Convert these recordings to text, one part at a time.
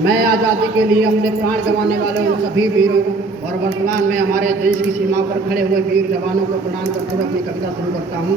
मैं आज़ादी के लिए अपने प्राण गंवाने वाले उन सभी वीरों और वर्तमान में हमारे देश की सीमा पर खड़े हुए वीर जवानों को प्रणाम करते हुए अपनी कविता शुरू करता हूँ।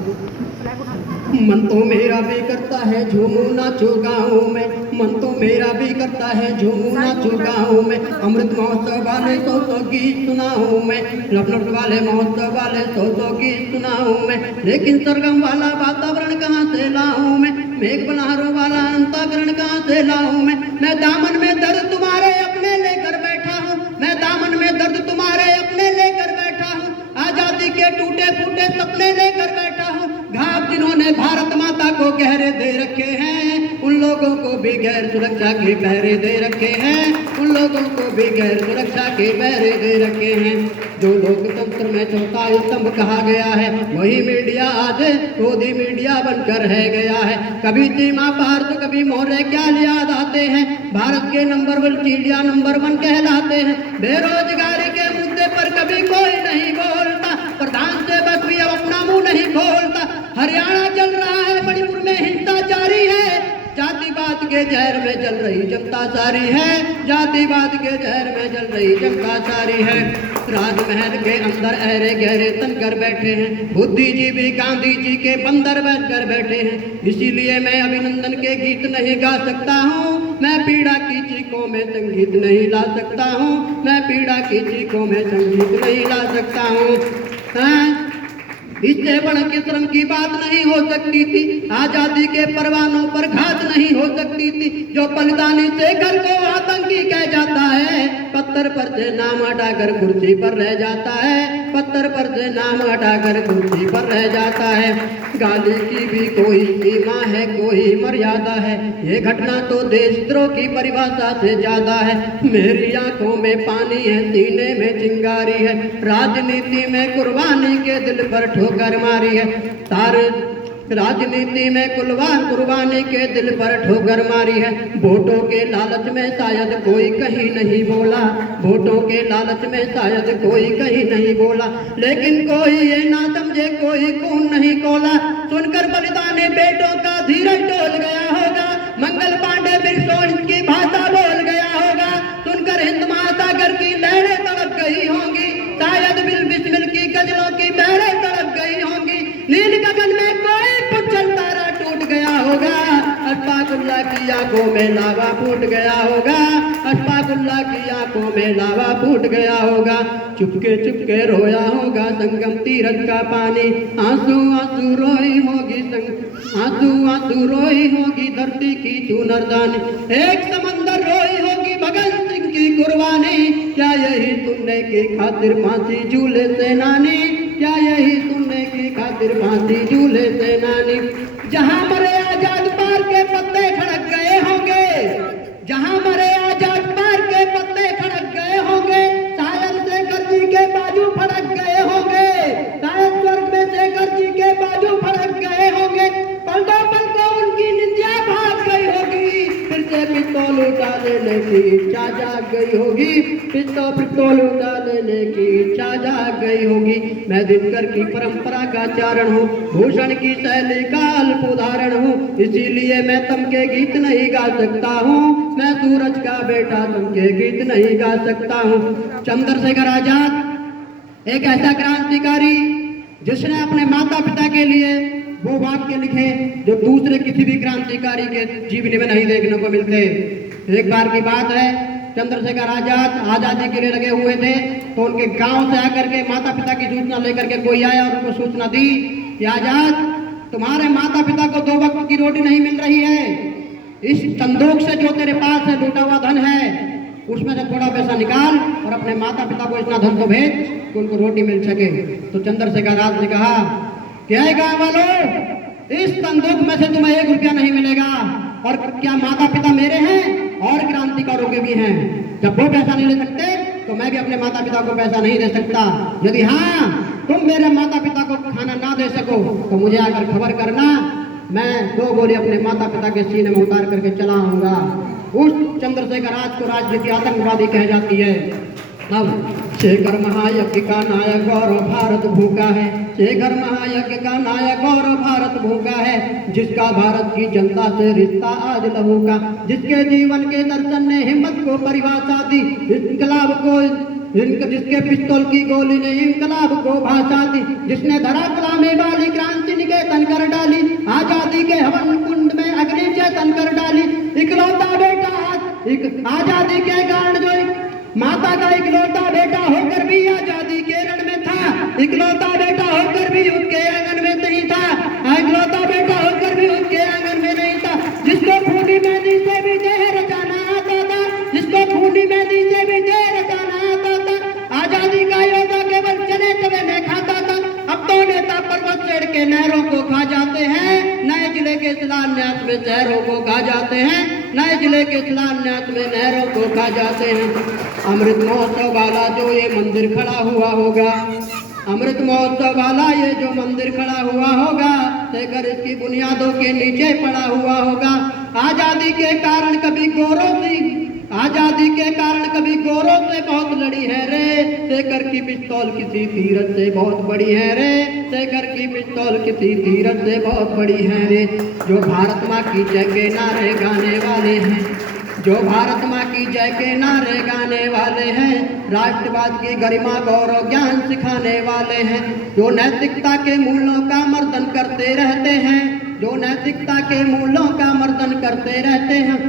मन तो मेरा भी करता है झूमू नाचो गाँव में, मन तो मेरा भी करता है झूमू नाचो गाँव में। अमृत महोत्सव वाले सौ गीत सुनाऊं मैं, लखनऊ वाले महोत्सव वाले सौ गीत सुनाऊं मैं। लेकिन सरगम वाला वातावरण कहाँ से लाऊं मैं, मेघ बल्हारों वाला अंतःकरण कहाँ से लाऊं मैं दामन में दर्द तुम्हारे अपने लेकर बैठा हूँ, मैं दामन में दर्द तुम्हारे अपने लेकर बैठा हूँ। आजादी के टूटे फूटे सपने लेकर बैठा हूँ। घाव जिन्होंने भारत माता को गहरे दे रखे हैं, उन लोगों को भी गैर सुरक्षा के पहरे दे रखे हैं, उन लोगों को भी गैर सुरक्षा के पहरे दे रखे हैं। जो लोकतंत्र में चौथा स्तंभ कहा गया है, वही मीडिया आज गोदी मीडिया बनकर रह गया है। कभी सीमा पार तो कभी मोहरे क्या याद आते हैं, भारत के नंबर 1 चिड़िया नंबर 1 कहलाते हैं। बेरोजगारी के मुद्दे पर कभी कोई नहीं बोलता, प्रधान सेवक भी अब अपना मुंह नहीं खोलता। हरियाणा चल रहा है, मणिपुर में हिंसा जारी है, जातिवाद के जहर में जल रही जनता सारी है, जातिवाद के जहर में जल रही जनता सारी है। राजमहल के अंदर अहरे गहरे तन कर बैठे हैं, बुद्धिजीवी गांधी जी के बंदर बन कर बैठे हैं। इसीलिए मैं अभिनंदन के गीत नहीं गा सकता हूँ, मैं पीड़ा की चीखों में संगीत नहीं ला सकता हूँ, मैं पीड़ा की चीखों में संगीत नहीं ला सकता हूँ। इससे बढ़ के श्रम की बात नहीं हो सकती थी, आजादी के परवानों पर घात नहीं हो सकती थी। जो बलिदानी शेखर को आतंकी कह जाता है, पत्थर पर से नाम हटाकर कुर्सी पर रह जाता है, पत्थर पर से नाम हटाकर कुर्सी पर रह जाता है। गाली की भी कोई सीमा है, कोई मर्यादा है, ये घटना तो देशद्रोह की परिभाषा से ज्यादा है। मेरी आंखों में पानी है, सीने में चिंगारी है, राजनीति में कुर्बानी के दिल पर ठोकर मारी है। तारे राजनीति में कुर्बानी के दिल पर ठोकर मारी है। वोटों के लालच में शायद कोई कहीं नहीं बोला, वोटों के लालच में शायद कोई कहीं नहीं बोला, लेकिन कोई ये ना समझे कोई खून नहीं खोला। सुनकर बलिदानी बेटों का धीरज डोल गया होगा, मंगल पांडे बिरसोन की भाषा बोल गया होगा। सुनकर हिंद महासागर की लहरें तड़प गई होंगी, शायद बिस्मिल की गजलों की बहरें तड़प गई होंगी। नील गगन में कोई पुच्छल तारा टूट गया होगा, अशफाकुल्लाह की आंखों में लावा फूट गया होगा, अशफाकुल्लाह की आंखों में लावा फूट गया होगा। चुपके चुपके रोया होगा संगम तीरथ का पानी, आंसू आंसू रोई होगी आंसू आंसू रोई होगी धरती की चूनरदानी। एक समंदर रोई होगी भगत सिंह की कुर्बानी, क्या यही सुनने की खातिर फांसी झूले सेनानी, क्या यही सुनने की खातिर फांसी झूले सेनानी। जहां मरे आजाद पार के पत्ते खड़क गए होंगे, जहां मरे आजाद पार के पत्ते खड़क गए होंगे, शायद शेखर जी के बाजू फड़क गए होंगे, शायद स्वर्ग में शेखर जी के बाजू फड़क गए होंगे। पलटो पलटो उनकी निंदिया भाग गई होगी, फिर से पिस्तौल उठा लेने की इच्छा जाग गई होगी, पिस्तौल उठा लेने की इच्छा जाग गई होगी। मैं दिनकर की परंपरा का चारण हूँ, भूषण की शैली का अल्प उदाहरण हूँ, इसीलिए मैं तम के गीत नहीं गा सकता हूँ, मैं सूरज का बेटा तम के गीत नहीं गा सकता हूँ। चंद्रशेखर आजाद एक ऐसा क्रांतिकारी जिसने अपने माता पिता के लिए वो वाक्य लिखे जो दूसरे किसी भी क्रांतिकारी के जीवनी में नहीं देखने को मिलते। एक बार की बात है, चंद्रशेखर आजाद आजादी के लिए लगे हुए थे, तो उनके गांव से आकर के माता पिता की सूचना लेकर के कोई आया और उनको सूचना दी कि आजाद तुम्हारे माता पिता को 2 वक्त की रोटी नहीं मिल रही है, इस संदूक से जो तेरे पास है लूटा हुआ धन है, उसमें से थोड़ा पैसा निकाल और अपने माता पिता को इतना धन तो भेज कि उनको रोटी मिल सके। तो चंद्रशेखर आजाद ने कहा क्या है गाँव वालों, इस संदूक में से तुम्हें 1 रुपया नहीं मिलेगा, और क्या माता पिता मेरे हैं और क्रांतिकारों के भी हैं, जब वो पैसा नहीं ले सकते तो मैं भी अपने माता पिता को पैसा नहीं दे सकता। यदि हाँ तुम मेरे माता पिता को खाना ना दे सको तो मुझे आकर खबर करना, मैं 2 गोली अपने माता पिता के सीने में उतार करके चला आऊंगा। उस चंद्रशेखर आज को राजनीति आतंकवादी कह जाती है। अब शेखर महायज्ञ का नायक गौरव भारत भूखा है, शेखर महायज्ञ का नायक गौरव भारत भूखा है, जिसका भारत की जनता से रिश्ता आज लहू का, जिसके जीवन के दर्शन ने हिम्मत को परिभाषा दी, इनकलाब को जिसके पिस्तौल की गोली ने इनकलाब को भाषा दी, जिसने धरातला में वाली क्रांति निकेतन कर डाली, आजादी के हवन कुंड में अग्नि चेतन कर डाली, इकलौता बेटा एक आजादी के कारण जो माता का इकलौता बेटा होकर भी आजादी के रण में था, इकलौता बेटा होकर भी उसके आंगन में नहीं था, इकलौता बेटा होकर भी उसके आंगन में नहीं था, जिसको खूनी मेहंदी से भी जहर रचाना आता था, जिसको खूनी मेहंदी से भी जहर रचाना आता था, आजादी का योद्धा केवल चने चने खाता था। अब तो नेता पर्वत चढ़ के नहरों को खा जाते हैं, नए जिले के शिलान्यास में शहरों को खा जाते हैं, नए जिले के शिलान्यास में नहरों को खा जाते हैं। अमृत महोत्सव वाला जो ये मंदिर खड़ा हुआ होगा, अमृत महोत्सव वाला ये जो मंदिर खड़ा हुआ होगा, शेखर इसकी बुनियादों के नीचे पड़ा हुआ होगा। आजादी के कारण कभी गोरों से, आजादी के कारण कभी गोरों से बहुत लड़ी है रे, शेखर की पिस्तौल किसी तीरथ से बहुत बड़ी है रे, शेखर की पिस्तौल किसी तीरथ से बहुत बड़ी है रे। जो भारत माँ की जय के नारे गाने वाले हैं, जो भारत माँ की जय के नारे गाने वाले हैं, राष्ट्रवाद की गरिमा गौरव ज्ञान सिखाने वाले हैं, जो नैतिकता के मूल्यों का मर्दन करते रहते हैं, जो नैतिकता के मूल्यों का मर्दन करते रहते हैं,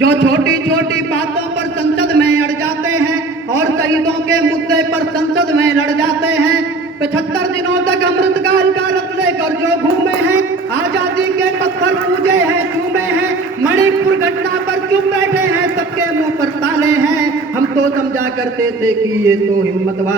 जो छोटी छोटी बातों पर संसद में अड़ जाते हैं और शहीदों के मुद्दे पर संसद में लड़ जाते हैं। 75 दिनों तक अमृतकाल का रथ लेकर जो घूमे हैं, आजादी के पत्थर पूजे हैं, चूमे हैं, मणिपुर घटना पर चुप बैठे हैं, सबके मुंह पर ताले हैं। हम तो समझा करते थे कि ये तो हिम्मत वाले